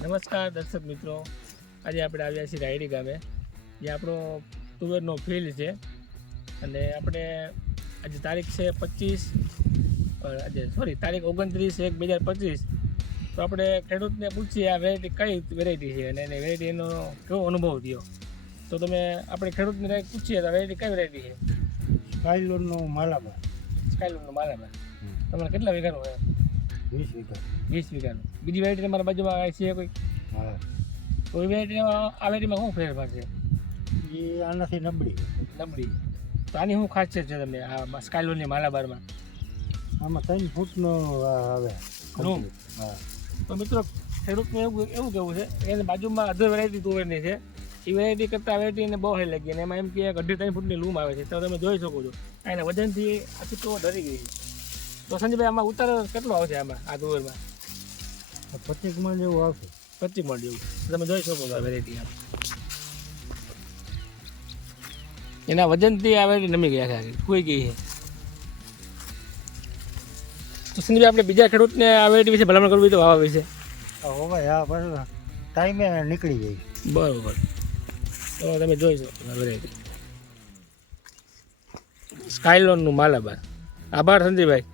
નમસ્કાર દર્શક મિત્રો. આજે આપણે આવ્યા છીએ રાયડી ગામે જે આપણો તુવેરનો ફિલ્ડ છે. અને આપણે આજે તારીખ છે પચીસ આજે સોરી તારીખ ઓગણત્રીસ એક બે હજાર પચીસ. તો આપણે ખેડૂતને પૂછીએ આ વેરાયટી કઈ વેરાયટી છે અને એની વેરાયટીનો કેવો અનુભવ થયો? તો તમે આપણે ખેડૂતને પૂછીએ તો વેરાયટી કઈ વેરાયટી છે? સ્કાયલોનનો માલામાં સ્કાયલોનનો માલામાં તમારે કેટલા વીઘાનું છે વીસ વીઘા. વીસ વીઘાનું. બીજી વેરાયટી તમારા બાજુમાં આવી છે કોઈ? હા. કોઈ વેરાયટીમાં આ વેરાયટીમાં શું ફેરફાર છે? એ આનાથી નબળી. નબળી. તો આની શું ખાસિયત છે તમને આ સ્કાયલોની માલાબારમાં? આમાં ત્રણ ફૂટનો આવે. રૂમ. હા. તો મિત્રો ખેડૂતને એવું એવું કેવું છે એને બાજુમાં અધર વેરાયટી તુવેરની છે. એ વેરાયટી કરતાં વેરાયટીને બહુ હાઈ લાગી અને એમાં એમ કે એક અઢી ત્રણ ફૂટની લૂમ આવે છે. તો તમે જોઈ શકો છો. એના વજનથી આખી તો ડરી ગઈ છે. તો સંજયભાઈ આમાં ઉતારો કેટલો આવશે આમાં આ તુવેરમાં પચીસ મણ જેવું આવશે. પચીસ મણ જેવું. તમે જોઈ શકો છો વેરાયટી એના વજનથી આ વેરાયટી નમી ગયા છે આખી કોઈ ગઈ છે. તો સંજયભાઈ આપણે બીજા ખેડૂતને આ વેરાયટી વિશે ભલામણ કરવી તો વાવા વિશે. આ હોવાય હા બસ ટાઈમે નીકળી જાય. બરાબર. તો તમે જોઈ શકો વેરાયટી સ્કાયલોનનું માલાબાર. આભાર સંજયભાઈ.